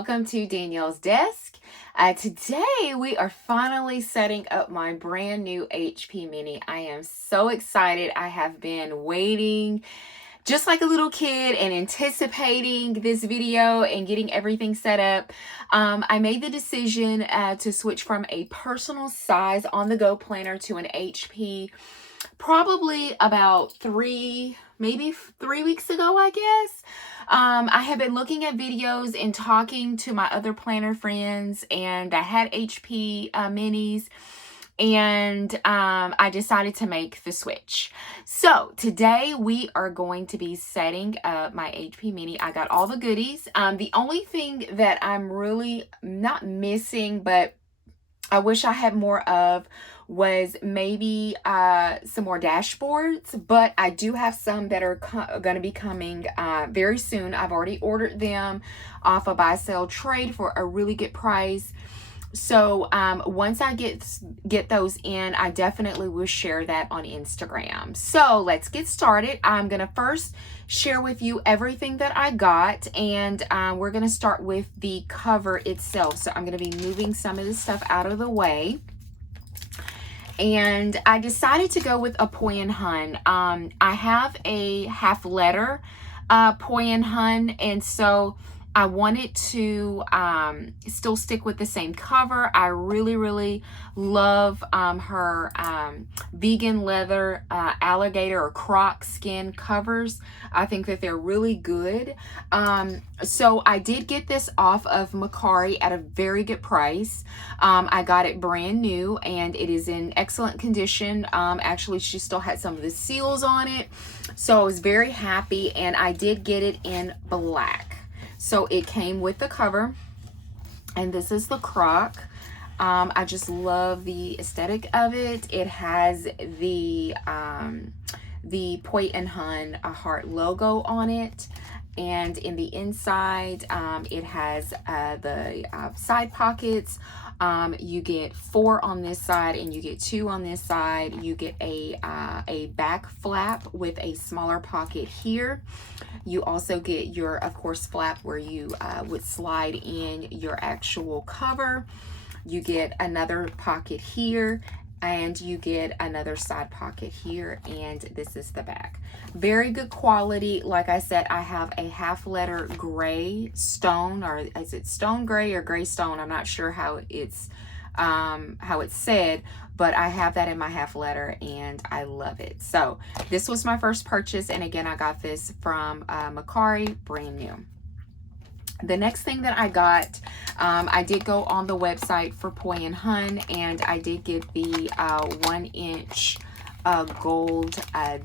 welcome to Danielle's Desk. Today we are finally setting up my brand new HP Mini. I am so excited. I have been waiting just like a little kid and anticipating this video and getting everything set up. I made the decision to switch from a personal size on-the-go planner to an HP probably about maybe 3 weeks ago, I guess. I have been looking at videos and talking to my other planner friends, and I had HP minis, and I decided to make the switch. So today we are going to be setting up my HP Mini. I got all the goodies. The only thing that I'm really not missing, but I wish I had more of, was maybe some more dashboards, but I do have some that are going to be coming very soon. I've already ordered them off a buy sell trade for a really good price. So once I get those in, I definitely will share that on Instagram. So let's get started. I'm going to first share with you everything that I got, and we're going to start with the cover itself. So I'm going to be moving some of this stuff out of the way. And I decided to go with a Poi and Hun. I have a half letter Poi and Hun, and so I wanted to still stick with the same cover. I really love her vegan leather alligator or croc skin covers. I think that they're really good. So I did get this off of Mercari at a very good price. I got it brand new and it is in excellent condition. Actually, she still had some of the seals on it. So I was very happy, and I did get it in black. So it came with the cover, and this is the croc. I just love the aesthetic of it. It has the Poi and Hun heart logo on it, and in the inside it has the side pockets. You get 4 on this side and you get 2 on this side. You get a back flap with a smaller pocket here. You also get your, of course, flap where you would slide in your actual cover. You get another pocket here, and you get another side pocket here, and this is the back. Very good quality. Like I said, I have a half letter gray stone, or is it stone gray or gray stone? I'm not sure how it's said, but I have that in my half letter and I love it. So this was my first purchase, and again, I got this from Mercari, brand new. The next thing that I got, I did go on the website for Poi and Hun, and I did get the 1-inch gold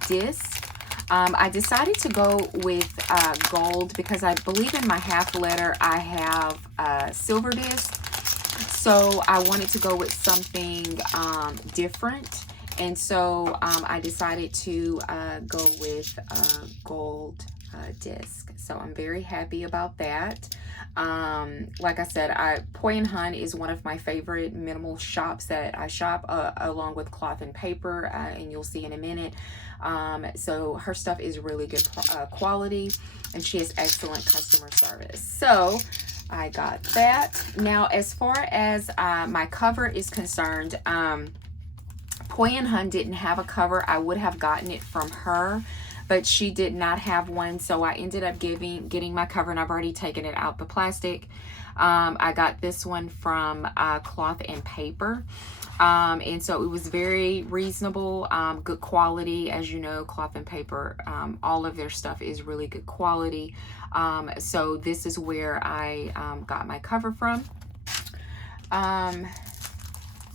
disc. I decided to go with gold because I believe in my half letter I have silver disc. So I wanted to go with something different, and so I decided to go with gold disc. So I'm very happy about that. Like I said, Poi and Hun is one of my favorite minimal shops that I shop along with Cloth and Paper, and you'll see in a minute. So her stuff is really good quality, and she has excellent customer service. So I got that. Now, as far as my cover is concerned, Poi and Hun didn't have a cover. I would have gotten it from her, but she did not have one, so I ended up getting my cover, and I've already taken it out the plastic. I got this one from Cloth and Paper, and so it was very reasonable, good quality. As you know, Cloth and Paper, all of their stuff is really good quality. So this is where I got my cover from.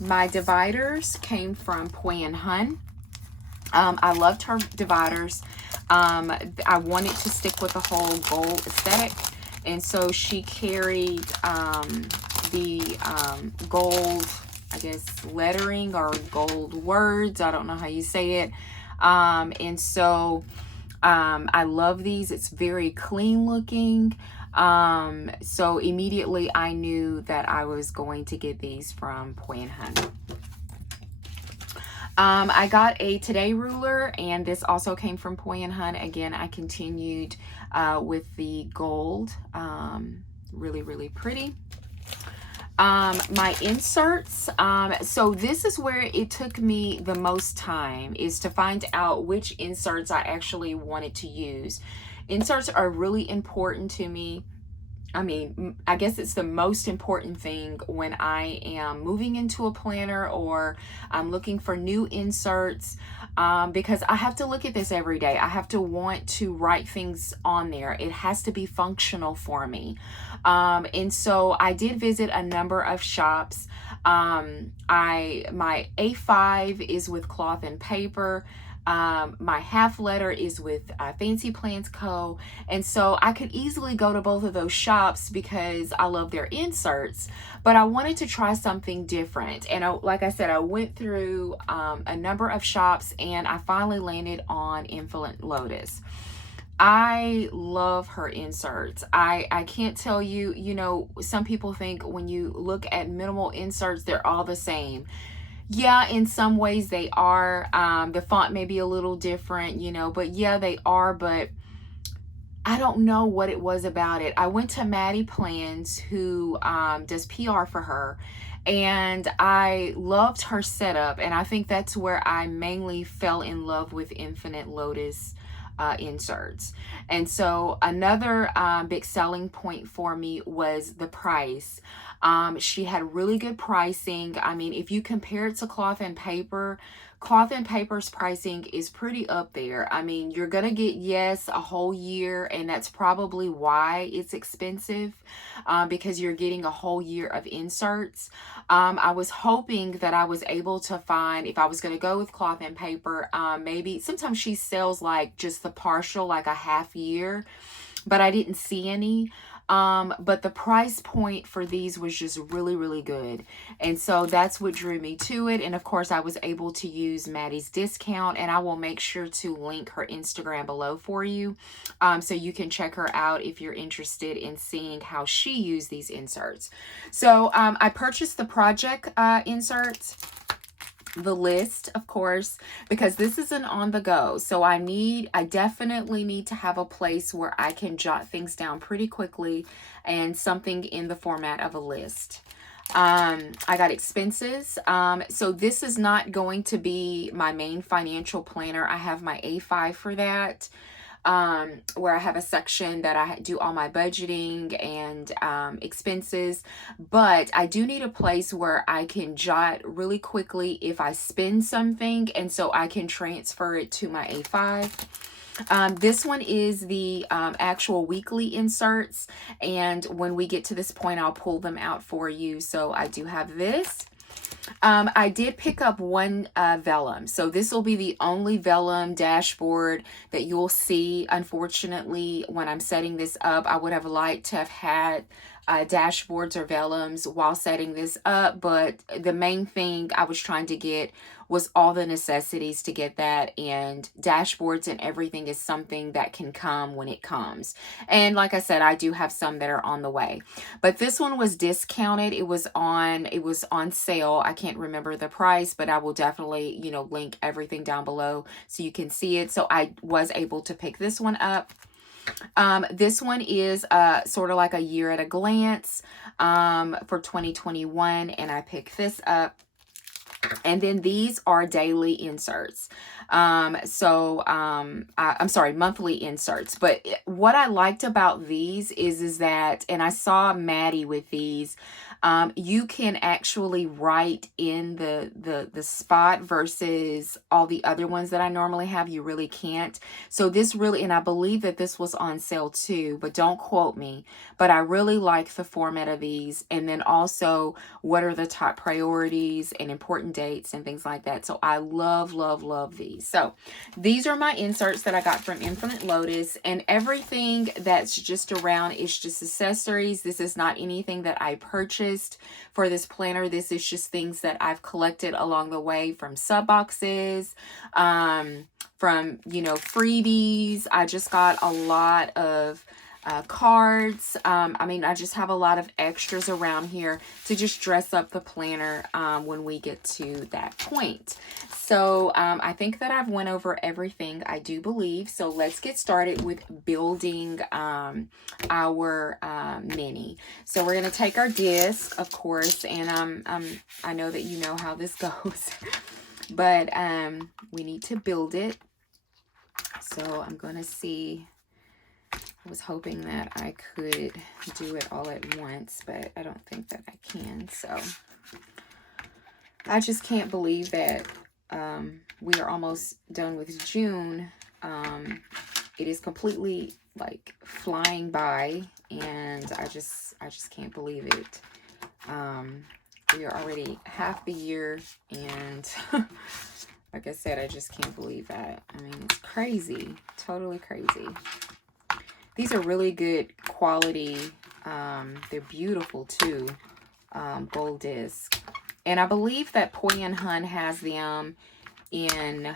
My dividers came from Poi and Hun. I loved her dividers. I wanted to stick with the whole gold aesthetic, and so she carried the gold, I guess, lettering or gold words. I don't know how you say it. And so I love these. It's very clean looking. So immediately I knew that I was going to get these from Poi and Hun. I got a Today ruler, and this also came from Poi and Hun. Again, I continued with the gold Really, really pretty. My inserts, so this is where it took me the most time, is to find out which inserts I actually wanted to use. Inserts are really important to me. I mean, I guess it's the most important thing when I am moving into a planner or I'm looking for new inserts, because I have to look at this every day. I have to want to write things on there. It has to be functional for me. And so I did visit a number of shops. My A5 is with Cloth and Paper. My half letter is with Fancy Plans Co. And so I could easily go to both of those shops because I love their inserts, but I wanted to try something different. And like I said, I went through a number of shops and I finally landed on Infinite Lotus. I love her inserts. I can't tell you, you know, some people think when you look at minimal inserts, they're all the same. Yeah, in some ways they are. The font may be a little different, you know, but yeah, they are. But I don't know what it was about it. I went to Maddie Plans, who does PR for her, and I loved her setup. And I think that's where I mainly fell in love with Infinite Lotus inserts. And so another big selling point for me was the price. She had really good pricing. I mean, if you compare it to Cloth and Paper, Cloth and Paper's pricing is pretty up there. I mean, you're going to get, yes, a whole year, and that's probably why it's expensive, because you're getting a whole year of inserts. I was hoping that I was able to find, if I was going to go with Cloth and Paper, maybe sometimes she sells like just the partial, like a half year, but I didn't see any. But the price point for these was just really, really good. And so that's what drew me to it. And of course, I was able to use Maddie's discount, and I will make sure to link her Instagram below for you. So you can check her out if you're interested in seeing how she used these inserts. So I purchased the project inserts, the list, of course, because this is an on the go. So I definitely need to have a place where I can jot things down pretty quickly, and something in the format of a list. I got expenses. So this is not going to be my main financial planner. I have my A5 for that, where I have a section that I do all my budgeting and expenses. But I do need a place where I can jot really quickly if I spend something, and so I can transfer it to my A5. This one is the actual weekly inserts, and when we get to this point, I'll pull them out for you. So I do have this. I did pick up one vellum. So this will be the only vellum dashboard that you'll see. Unfortunately, when I'm setting this up, I would have liked to have had dashboards or vellums while setting this up, but the main thing I was trying to get was all the necessities to get that, and dashboards and everything is something that can come when it comes. And like I said, I do have some that are on the way, but this one was discounted. It was on sale. I can't remember the price, but I will definitely, you know, link everything down below so you can see it. So I was able to pick this one up. This one is sort of like a year at a glance for 2021, and I picked this up. And then these are daily inserts. I'm sorry, monthly inserts. But what I liked about these is that, and I saw Maddie with these, you can actually write in the spot versus all the other ones that I normally have. You really can't. So this really, and I believe that this was on sale too, but don't quote me. But I really like the format of these. And then also, what are the top priorities and important dates and things like that. So I love, love, love these. So these are my inserts that I got from Infinite Lotus, and everything that's just around is just accessories. This is not anything that I purchased for this planner. This is just things that I've collected along the way from sub boxes, from, you know, freebies. I just got a lot of cards. I mean, I just have a lot of extras around here to just dress up the planner when we get to that point. So I think that I've went over everything, I do believe. So let's get started with building our mini. So we're going to take our disc, of course, and I know that you know how this goes, but we need to build it. So I'm going to see. I was hoping that I could do it all at once, but I don't think that I can. So I just can't believe that we are almost done with June. It is completely like flying by, and I just can't believe it. We are already half the year, and like I said, I just can't believe that. I mean, it's crazy, totally crazy. These are really good quality. They're beautiful too. Gold disc. And I believe that Poi and Hun has them in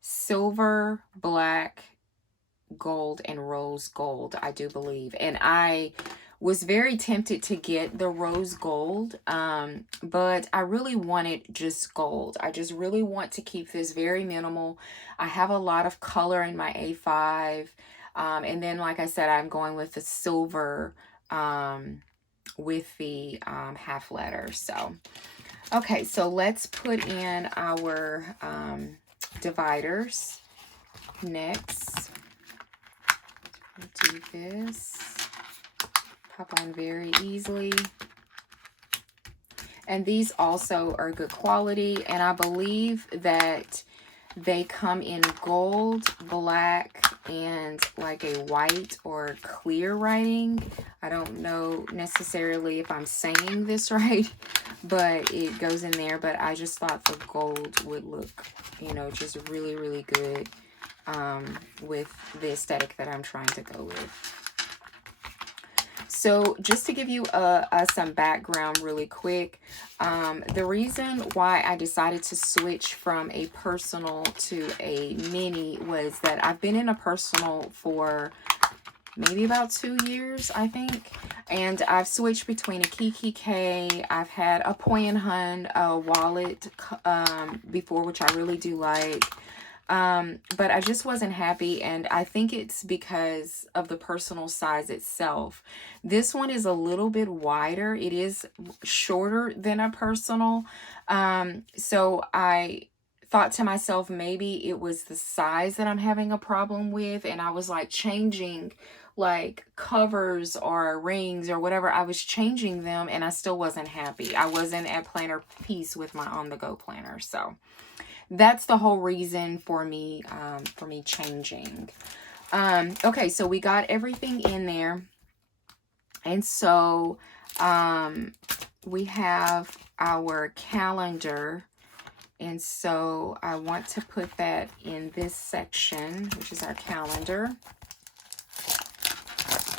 silver, black, gold, and rose gold, I do believe. And I was very tempted to get the rose gold, but I really wanted just gold. I just really want to keep this very minimal. I have a lot of color in my A5. And then, like I said, I'm going with the silver with the half letter. So, okay, so let's put in our dividers next. Do this. Pop on very easily. And these also are good quality, and I believe that they come in gold, black, and like a white or clear writing. I don't know necessarily if I'm saying this right, but it goes in there. But I just thought the gold would look, you know, just really, really good with the aesthetic that I'm trying to go with. So just to give you some background really quick, the reason why I decided to switch from a personal to a mini was that I've been in a personal for maybe about 2 years, I think. And I've switched between a Kiki K. I've had a Poi and Hun wallet before, which I really do like. But I just wasn't happy, and I think it's because of the personal size itself. This one is a little bit wider. It is shorter than a personal. So I thought to myself, maybe it was the size that I'm having a problem with, and I was like changing like covers or rings or whatever. I was changing them, and I still wasn't happy. I wasn't at planner peace with my on-the-go planner. So that's the whole reason for me changing. Okay, so we got everything in there. And so we have our calendar. And so I want to put that in this section, which is our calendar.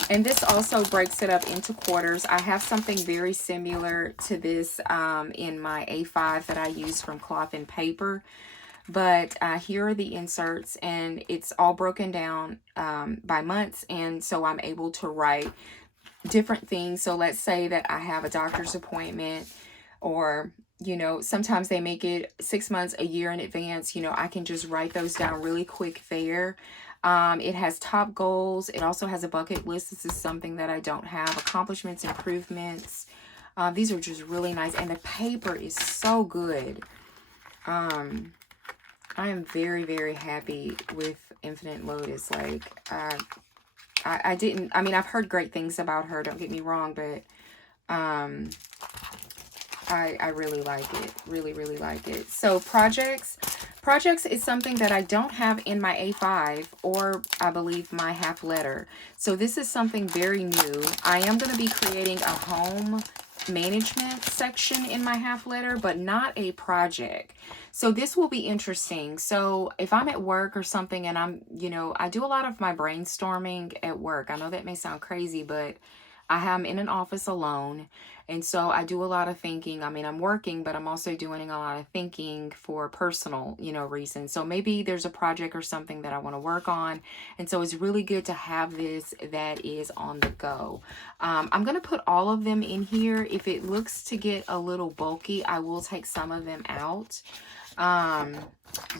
And this also breaks it up into quarters. I have something very similar to this in my A5 that I use from Cloth and Paper. But here are the inserts, and it's all broken down by months. And so I'm able to write different things. So let's say that I have a doctor's appointment, or, you know, sometimes they make it 6 months, a year in advance. You know, I can just write those down really quick there. It has top goals. It also has a bucket list. This is something that I don't have. Accomplishments, improvements. These are just really nice. And the paper is so good. I am very, very happy with Infinite Lotus. Like, I mean, I've heard great things about her. Don't get me wrong, but I really like it. Really, really like it. So projects is something that I don't have in my A5 or I believe my half letter. So this is something very new. I am going to be creating a home management section in my half letter, but not a project. So this will be interesting. So if I'm at work or something and I'm, you know, I do a lot of my brainstorming at work. I know that may sound crazy, but I am in an office alone, and so I do a lot of thinking. I mean, I'm working, but I'm also doing a lot of thinking for personal, reasons. So maybe there's a project or something that I want to work on, and so it's really good to have this that is on the go. I'm going to put all of them in here. If it looks to get a little bulky, I will take some of them out.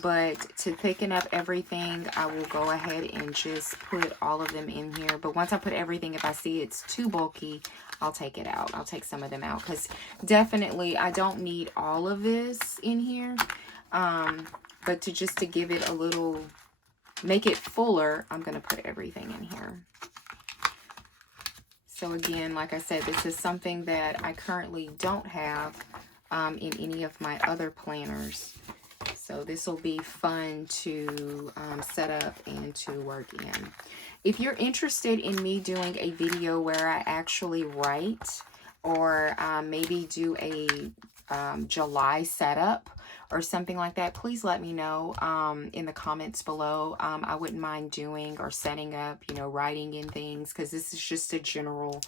But to thicken up everything, I will go ahead and just put all of them in here. But once I put everything, if I see it's too bulky, I'll take it out. I'll take some of them out, because definitely I don't need all of this in here. But to give it a little, make it fuller, I'm going to put everything in here. So again, like I said, this is something that I currently don't have in any of my other planners. So this will be fun to set up and to work in. If you're interested in me doing a video where I actually write, or maybe do a July setup or something like that, please let me know in the comments below. I wouldn't mind doing or setting up, writing in things, because this is just a general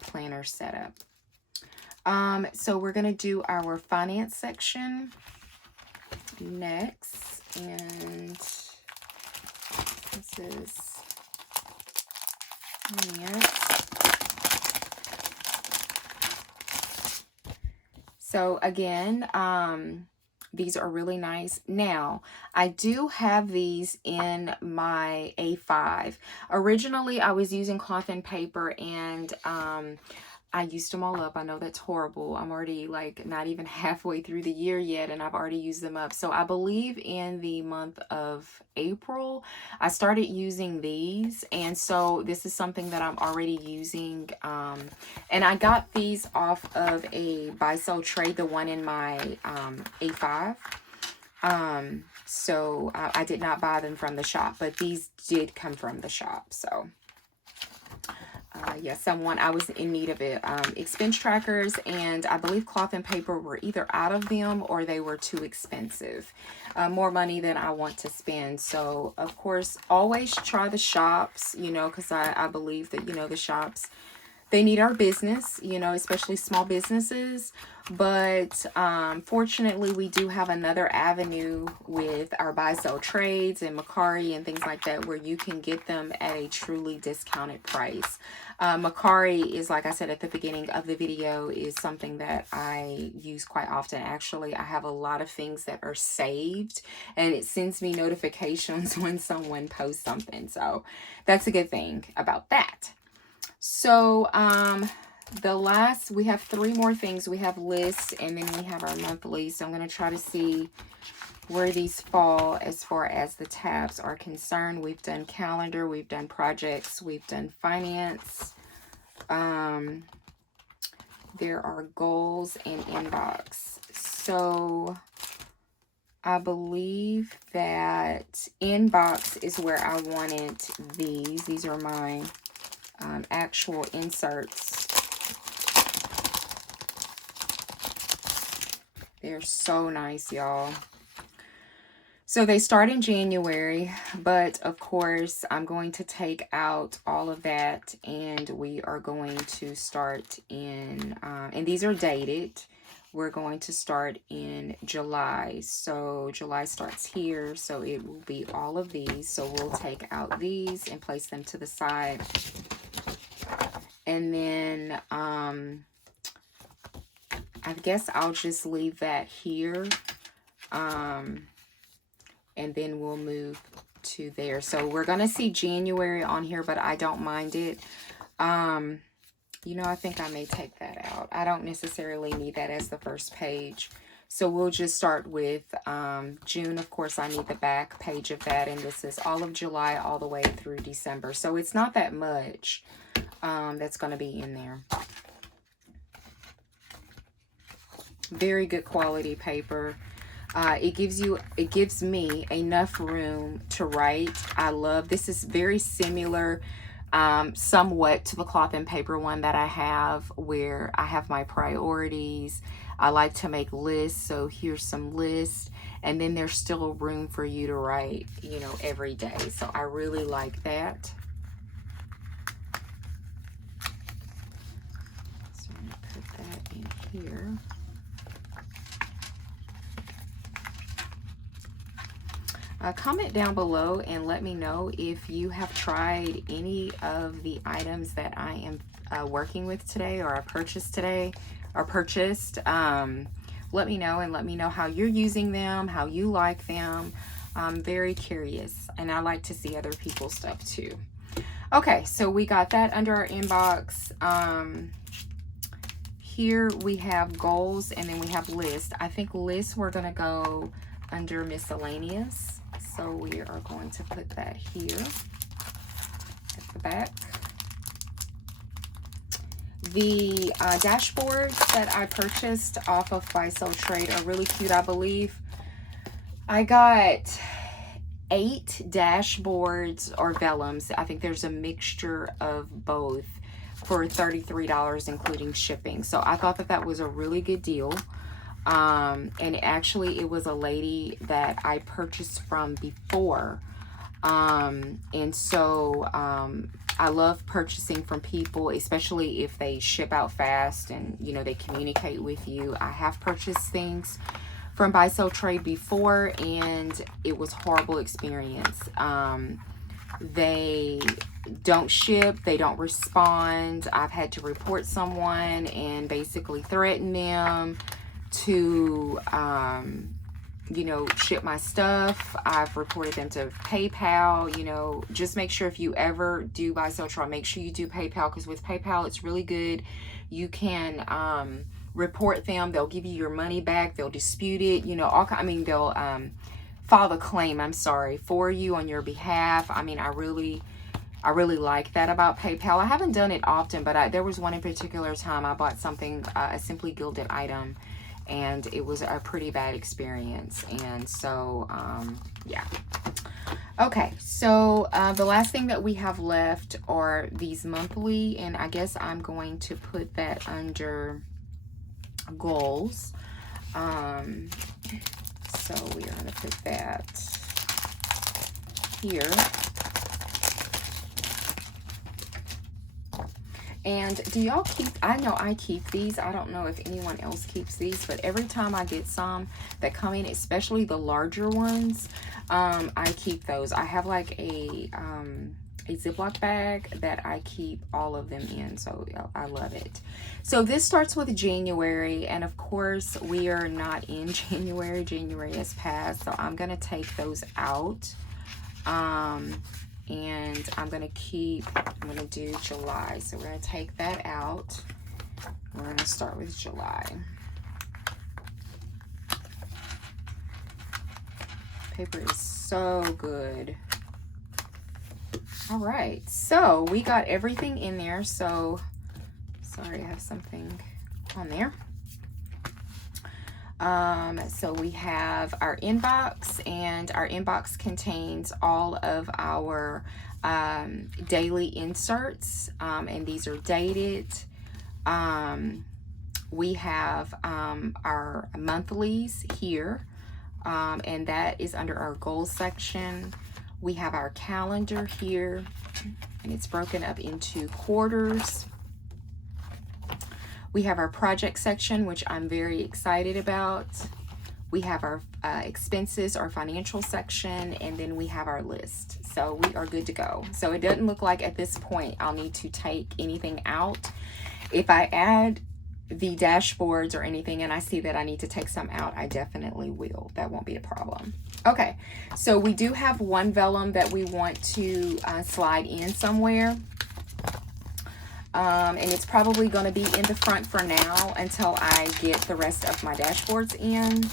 planner setup. So we're going to do our finance section next, and this is finance. So again, these are really nice. Now, I do have these in my A5. Originally, I was using cloth and paper, and I used them all up. I know that's horrible. I'm already like not even halfway through the year yet, and I've already used them up. So I believe in the month of April, I started using these. And so this is something that I'm already using. And I got these off of a buy-sell trade, the one in my A5. So I did not buy them from the shop, but these did come from the shop. So yeah, I was in need of it. Expense trackers, and I believe cloth and paper were either out of them or they were too expensive. More money than I want to spend. So, of course, always try the shops, because I believe that, the shops, they need our business, especially small businesses. But fortunately, we do have another avenue with our buy-sell trades and Mercari and things like that, where you can get them at a truly discounted price. Mercari is, like I said at the beginning of the video, is something that I use quite often. Actually, I have a lot of things that are saved, and it sends me notifications when someone posts something. So that's a good thing about that. So, we have 3 more things. We have lists, and then we have our monthly. So I'm going to try to see where these fall as far as the tabs are concerned. We've done calendar, we've done projects, we've done finance. There are goals and inbox. So I believe that inbox is where I wanted these. These are my actual inserts. They're so nice, y'all. So they start in January, but of course I'm going to take out all of that, and we are going to start in, and these are dated. We're going to start in July. So July starts here, so it will be all of these. So we'll take out these and place them to the side. And then I guess I'll just leave that here. And then we'll move to there. So we're going to see January on here, but I don't mind it. I think I may take that out. I don't necessarily need that as the first page. So we'll just start with June. Of course, I need the back page of that. And this is all of July all the way through December. So it's not that much that's going to be in there. Very good quality paper. It gives me enough room to write. I love, this is very similar somewhat to the cloth and paper one that I have, where I have my priorities. I like to make lists, so here's some lists, and then there's still room for you to write, every day. So I really like that. here. Comment down below and let me know if you have tried any of the items that I am working with today, or I purchased today, or purchased. Let me know, and let me know how you're using them, how you like them. I'm very curious, and I like to see other people's stuff too. Okay, so we got that under our inbox. Here we have goals, and then we have lists. I think lists we're gonna go under miscellaneous. So we are going to put that here at the back. The dashboards that I purchased off of Buy Sell Trade are really cute, I believe. I got 8 dashboards or vellums. I think there's a mixture of both for $33, including shipping. So I thought that that was a really good deal. And actually it was a lady that I purchased from before. And so I love purchasing from people, especially if they ship out fast and, you know, they communicate with you. I have purchased things from Buy Sell Trade before, and it was a horrible experience. They don't ship, they don't respond. I've had to report someone and basically threaten them to you know, ship my stuff. I've reported them to PayPal. You know, just make sure if you ever do Buy Sell Trade, make sure you do PayPal, because with PayPal it's really good. You can report them, they'll give you your money back, they'll dispute it, you know, they'll file the claim, I'm sorry, for you on your behalf. I mean, I really like that about PayPal. I haven't done it often, but there was one in particular time I bought something, a Simply Gilded item, and it was a pretty bad experience. And so yeah. Okay, so the last thing that we have left are these monthly, and I guess I'm going to put that under goals. So we are going to put that here. And do y'all keep, I know I keep these, I don't know if anyone else keeps these, but every time I get some that come in, especially the larger ones, I keep those. I have like a Ziploc bag that I keep all of them in, so I love it. So this starts with January, and of course we are not in January. January has passed, so I'm gonna take those out. And I'm gonna do July. So we're gonna take that out. We're gonna start with July. Paper is so good. All right, so we got everything in there. So sorry, I have something on there. So we have our inbox, and our inbox contains all of our daily inserts, and these are dated. We have our monthlies here, and that is under our goals section. We have our calendar here, and it's broken up into quarters. We have our project section, which I'm very excited about. We have our expenses, our financial section, and then we have our list. So we are good to go. So it doesn't look like at this point I'll need to take anything out. If I add the dashboards or anything and I see that I need to take some out, I definitely will. That won't be a problem. Okay, so we do have one vellum that we want to slide in somewhere. And it's probably going to be in the front for now until I get the rest of my dashboards in.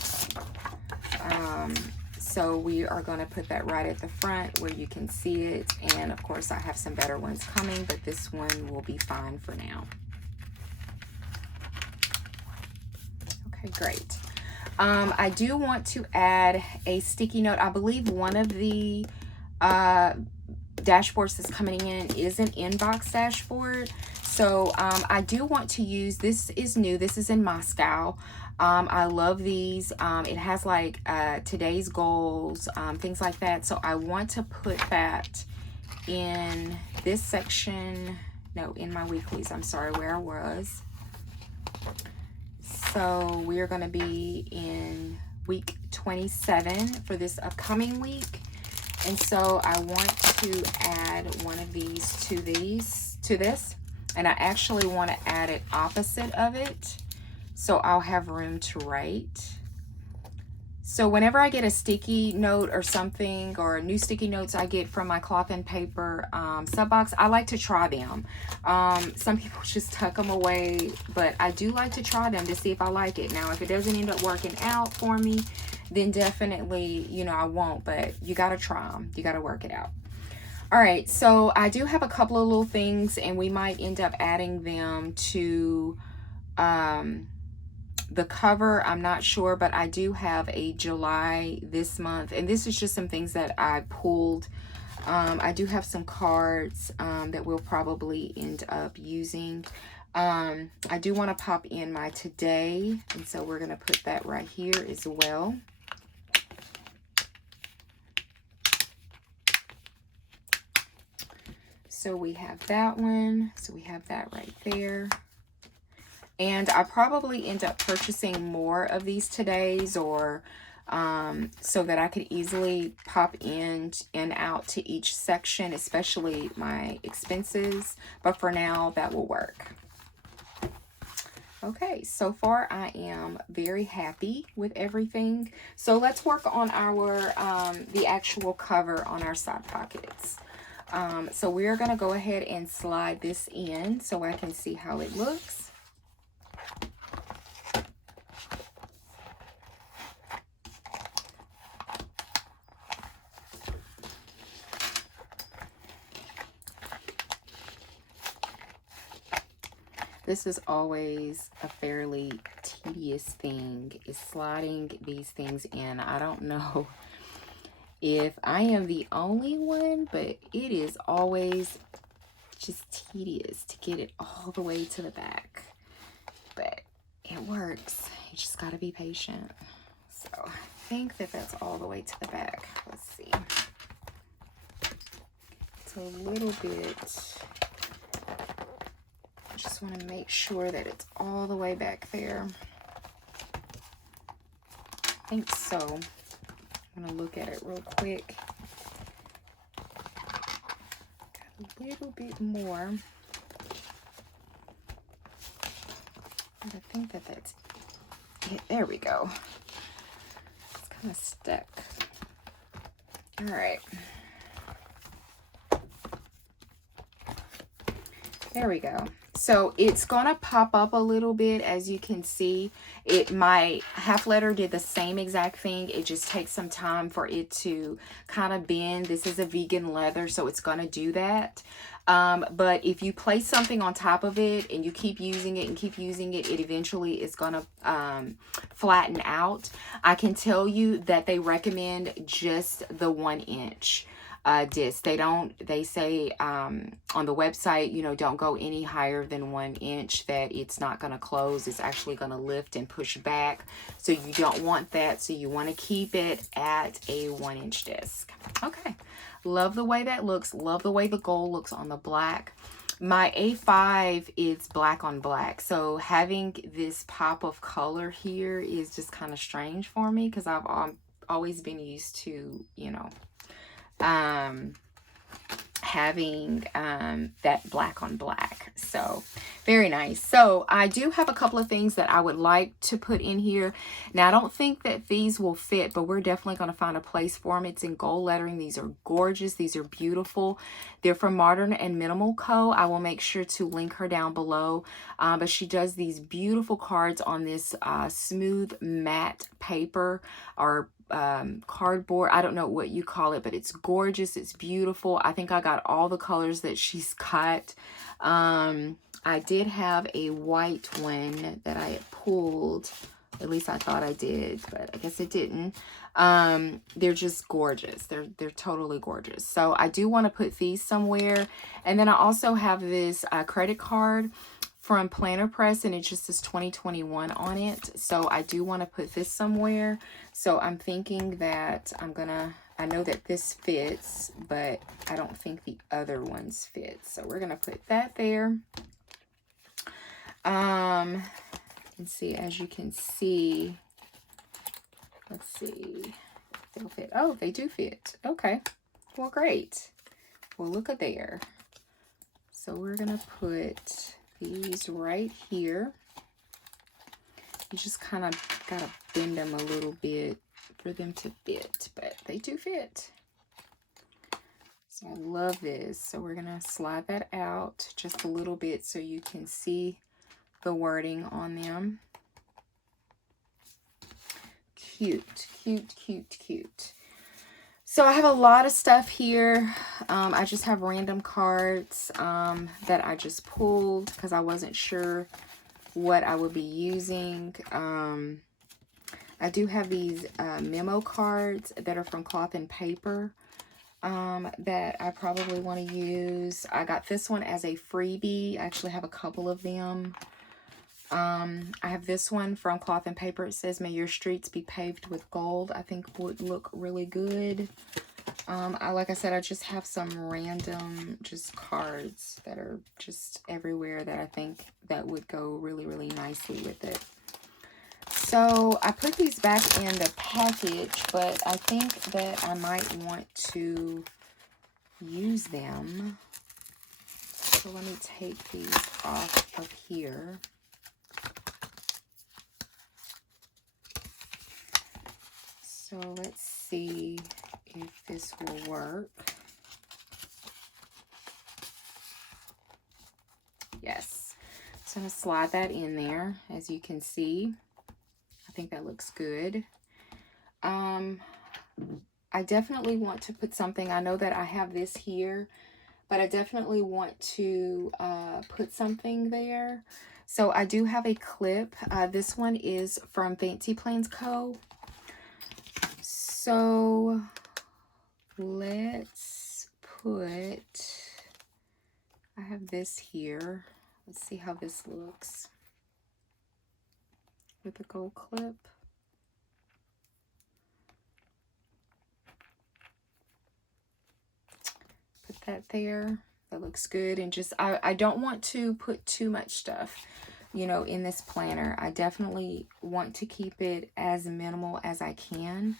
So we are going to put that right at the front where you can see it. And of course I have some better ones coming, but this one will be fine for now. Okay, great. I do want to add a sticky note. I believe one of the dashboards that's coming in is an inbox dashboard. So I do want to use, this is new, this is in Moscow. I love these. It has like today's goals, things like that. So I want to put that in this section, no, in my weeklies. I'm sorry, where I was. So we are going to be in week 27 for this upcoming week. And so I want to add one of these to this. And I actually want to add it opposite of it, so I'll have room to write. So whenever I get a sticky note or something, or new sticky notes I get from my cloth and paper sub box, I like to try them. Some people just tuck them away, but I do like to try them to see if I like it. Now, if it doesn't end up working out for me, then definitely, you know, I won't, but you got to try them. You got to work it out. All right, so I do have a couple of little things, and we might end up adding them to the cover. I'm not sure, but I do have a July this month, and this is just some things that I pulled. I do have some cards that we'll probably end up using. I do want to pop in my today, and so we're going to put that right here as well. So we have that one. So we have that right there. And I probably end up purchasing more of these todays, or so that I could easily pop in and out to each section, especially my expenses. But for now, that will work. Okay, so far I am very happy with everything. So let's work on our the actual cover on our side pockets. So we're going to go ahead and slide this in so I can see how it looks. This is always a fairly tedious thing, is sliding these things in. I don't know if I am the only one, but it is always just tedious to get it all the way to the back. But it works. You just got to be patient. So I think that that's all the way to the back. Let's see. It's a little bit... Just want to make sure that it's all the way back there. I think so. I'm going to look at it real quick. Got a little bit more. But I think that that's it. There we go. It's kind of stuck. All right. There we go. So it's gonna pop up a little bit, as you can see. My half letter did the same exact thing. It just takes some time for it to kind of bend. This is a vegan leather, so it's gonna do that. But if you place something on top of it and you keep using it and keep using it, it eventually is gonna flatten out. I can tell you that they recommend just the 1 inch disc. They say on the website, you know, don't go any higher than 1 inch, that it's not going to close. It's actually going to lift and push back. So you don't want that. So you want to keep it at a 1 inch disc. Okay. Love the way that looks. Love the way the gold looks on the black. My A5 is black on black. So having this pop of color here is just kind of strange for me, because I've always been used to, you know, having that black on black. So very nice. So I do have a couple of things that I would like to put in here. Now, I don't think that these will fit, but we're definitely going to find a place for them. It's in gold lettering. These are gorgeous. These are beautiful. They're from Modern and Minimal Co. I will make sure to link her down below. But she does these beautiful cards on this smooth matte paper, or cardboard. I don't know what you call it, but it's gorgeous. It's beautiful. I think I got all the colors that she's got. I did have a white one that I had pulled. At least I thought I did, but I guess it didn't. They're just gorgeous. They're totally gorgeous. So I do want to put these somewhere. And then I also have this credit card from Planner Press, and it just says 2021 on it. So I do want to put this somewhere. So I'm thinking that I know that this fits, but I don't think the other ones fit. So we're gonna put that there. And see, as you can see, let's see, they'll fit. Oh, they do fit. Okay, well, great. Well, look at there. So we're gonna put these right here. You just kind of gotta bend them a little bit for them to fit, but they do fit. So I love this. So we're gonna slide that out just a little bit so you can see the wording on them. Cute, cute, cute, cute. So I have a lot of stuff here. I just have random cards that I just pulled because I wasn't sure what I would be using. I do have these memo cards that are from Cloth and Paper that I probably want to use. I got this one as a freebie. I actually have a couple of them. I have this one from Cloth and Paper. It says, "May your streets be paved with gold." I think would look really good. Like I said, I just have some random just cards that are just everywhere that I think that would go really, really nicely with it. So I put these back in the package, but I think that I might want to use them. So let me take these off of here. So let's see if this will work. Yes. So I'm going to slide that in there, as you can see. I think that looks good. I definitely want to put something. I know that I have this here, but I definitely want to put something there. So I do have a clip. This one is from Fancy Plans Co. So let's put, I have this here. Let's see how this looks with the gold clip. Put that there. That looks good. And just, I don't want to put too much stuff, you know, in this planner. I definitely want to keep it as minimal as I can.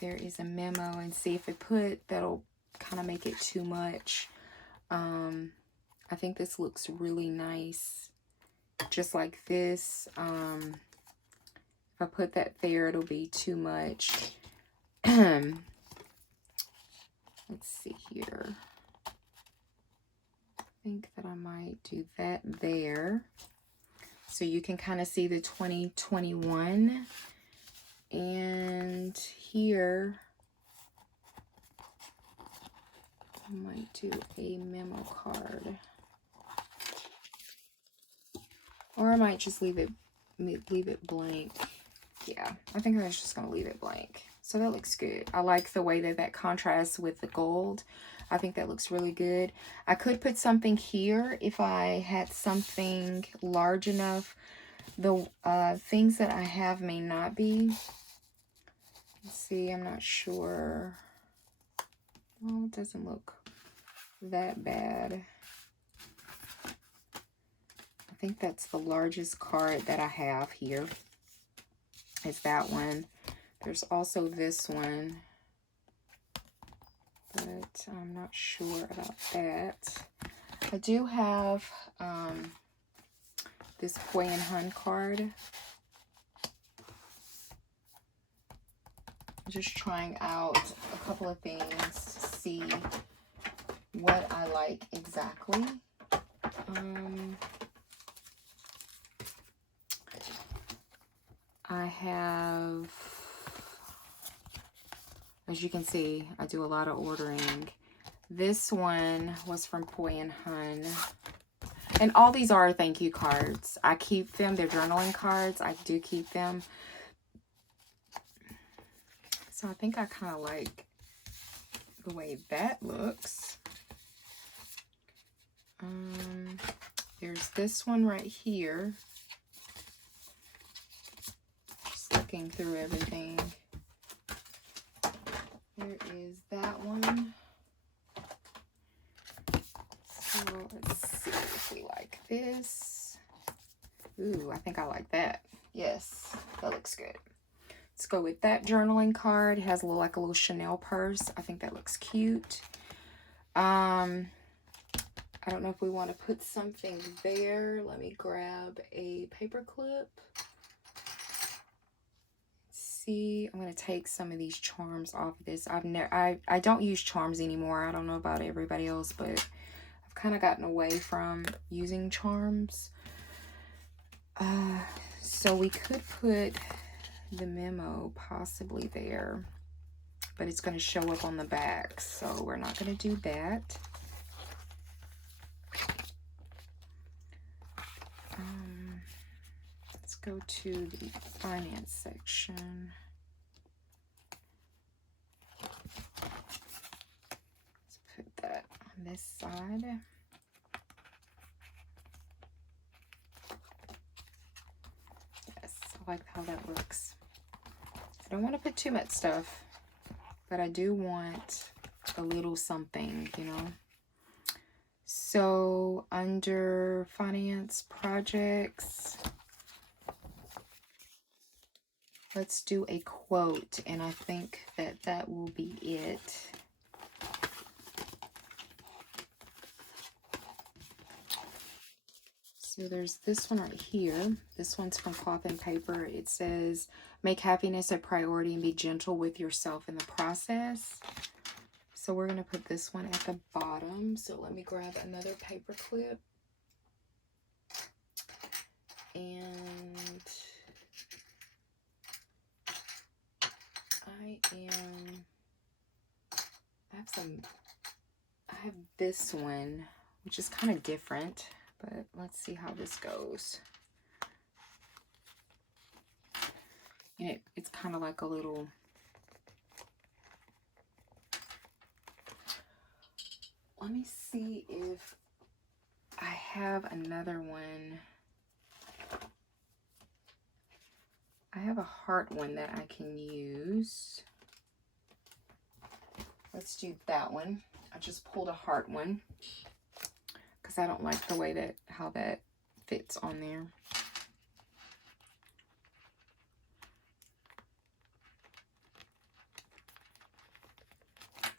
There is a memo, and see if I put, that'll kind of make it too much. I think this looks really nice, just like this. If I put that there, it'll be too much. Let's see here. I think that I might do that there, so you can kind of see the 2021. And here, I might do a memo card. Or I might just leave it blank. Yeah, I think I'm just going to leave it blank. So that looks good. I like the way that that contrasts with the gold. I think that looks really good. I could put something here if I had something large enough. The things that I have may not be. Let's see, I'm not sure. Well, it doesn't look that bad. I think that's the largest card that I have here. Is that one. There's also this one, but I'm not sure about that. I do have this Poi and Hun card. Just trying out a couple of things to see what I like exactly. I have, as you can see, I do a lot of ordering. This one was from Poi and Hun. And all these are thank you cards. I keep them. They're journaling cards. I do keep them. So I think I kind of like the way that looks. There's this one right here. Just looking through everything. There is that one. So let's see if we like this. Ooh, I think I like that. Yes, that looks good. Let's go with that journaling card. It has a little, like a little Chanel purse. I think that looks cute. I don't know if we want to put something there. Let me grab a paper clip. See, I'm going to take some of these charms off of this. I don't use charms anymore. I don't know about everybody else, but I've kind of gotten away from using charms. So we could put the memo possibly there, but it's going to show up on the back, so we're not going to do that. Let's go to the finance section. Let's put that on this side. Yes, I like how that looks. I don't want to put too much stuff, but I do want a little something, you know. So under finance projects, let's do a quote, and I think that that will be it. So there's this one right here. This one's from Cloth and Paper. It says, make happiness a priority and be gentle with yourself in the process. So we're going to put this one at the bottom. So let me grab another paper clip. And I have this one, which is kind of different, but let's see how this goes. And it's kind of like a little, let me see if I have another one. I have a heart one that I can use. Let's do that one. I just pulled a heart one because I don't like the way that how that fits on there.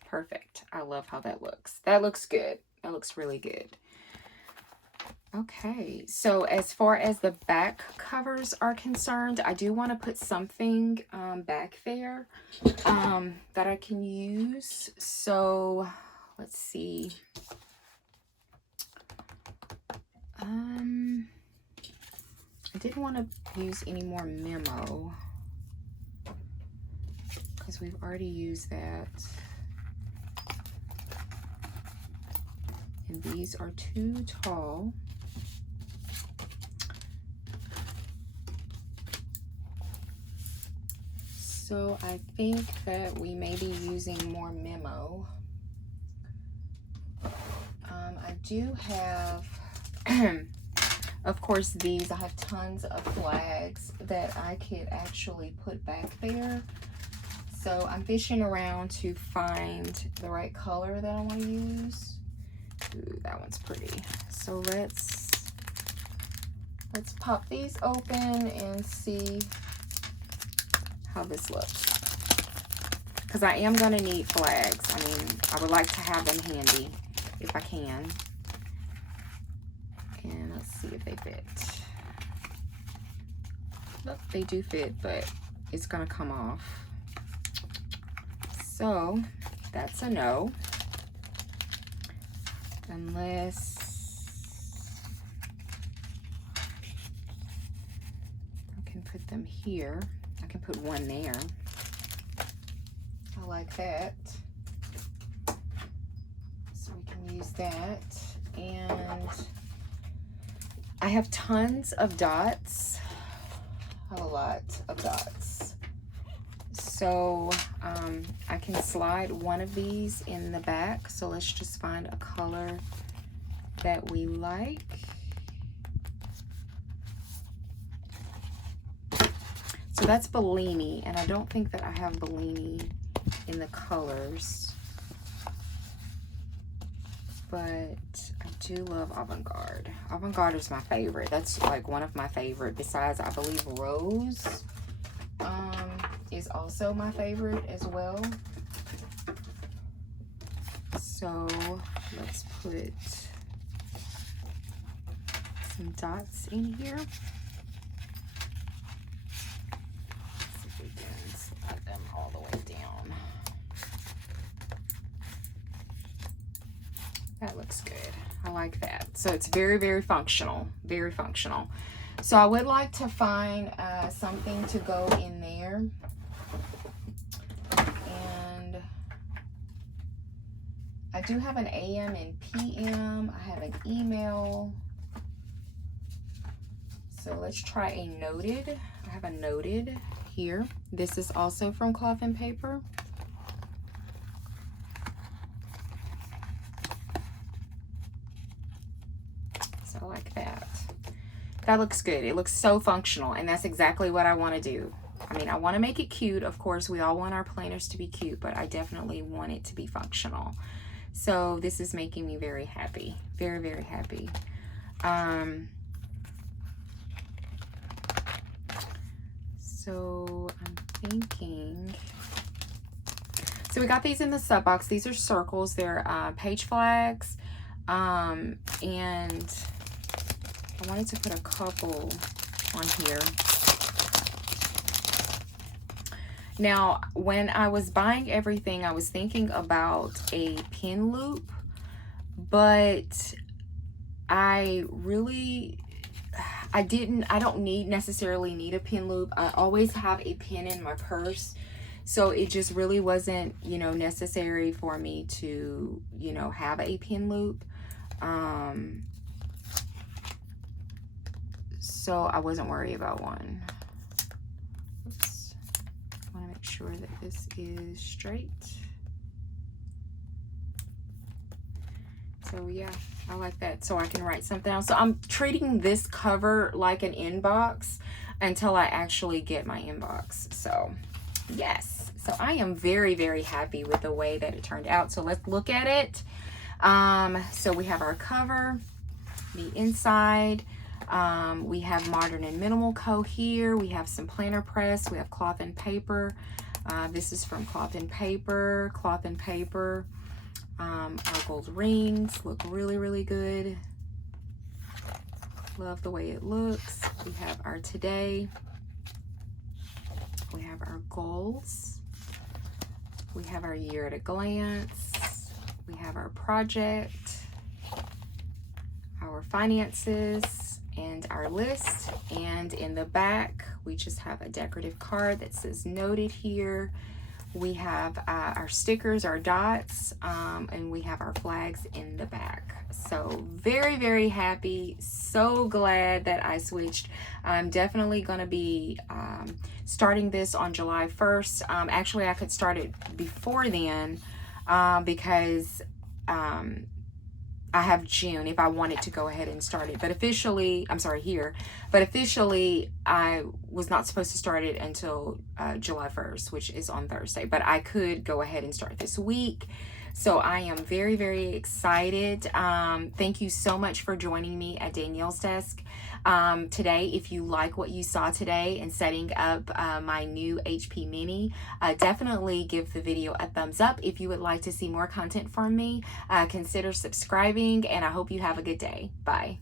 Perfect. I love how that looks. That looks good. That looks really good. Okay, so as far as the back covers are concerned, I do want to put something back there that I can use. So let's see. I didn't want to use any more memo because we've already used that. And these are too tall. So I think that we may be using more memo. I do have, of course, these. I have tons of flags that I could actually put back there. So I'm fishing around to find the right color that I want to use. Ooh, that one's pretty. So let's pop these open and see how this looks, because I am going to need flags. I mean, I would like to have them handy if I can. And let's see if they fit. Look, they do fit, but it's going to come off. So that's a no, unless I can put them here. I can put one there. I like that. So we can use that. And I have tons of dots. I have a lot of dots. So I can slide one of these in the back. So let's just find a color that we like. So that's Bellini, and I don't think that I have Bellini in the colors, but I do love avant-garde. Avant-garde is my favorite. That's like one of my favorite. Besides, I believe Rose is also my favorite as well. So let's put some dots in here. Let's see if we can slide them all the way down. That looks good. I like that. So it's very, very functional. Very functional. So I would like to find something to go in there. And I do have an AM and PM. I have an email. So let's try a noted. I have a noted here. This is also from Cloth and Paper. So I like that. That looks good. It looks so functional, and that's exactly what I want to do. I mean, I want to make it cute. Of course, we all want our planners to be cute, but I definitely want it to be functional. So this is making me very happy. Very, very happy. So I'm thinking, so we got these in the sub box. These are circles. They're page flags. And I wanted to put a couple on here. Now, when I was buying everything, I was thinking about a pin loop, but I don't necessarily need a pin loop. I always have a pin in my purse. So it just really wasn't, you know, necessary for me to, you know, have a pin loop. So I wasn't worried about one. Oops. I want to make sure that this is straight. So yeah, I like that. So I can write something else. So I'm treating this cover like an inbox until I actually get my inbox. So yes. So I am very, very happy with the way that it turned out. So let's look at it. So we have our cover, the inside. We have Modern and Minimal Co. here. We have some planner press. We have Cloth and Paper. This is from Cloth and Paper. Cloth and Paper. Our gold rings look really, really good. Love the way it looks. We have our Today. We have our goals. We have our Year at a Glance. We have our project, our finances, and our list. And in the back, we just have a decorative card that says noted here. We have our stickers, our dots, and we have our flags in the back. So very, very happy. So glad that I switched. I'm definitely going to be starting this on July 1st. Actually, I could start it before then because I have June if I wanted to go ahead and start it. But officially, I'm sorry, here. But officially, I was not supposed to start it until July 1st, which is on Thursday. But I could go ahead and start this week. So I am very, very excited. Thank you so much for joining me at Danielle's Desk today. If you like what you saw today in setting up my new HP Mini, definitely give the video a thumbs up. If you would like to see more content from me, consider subscribing, and I hope you have a good day. Bye.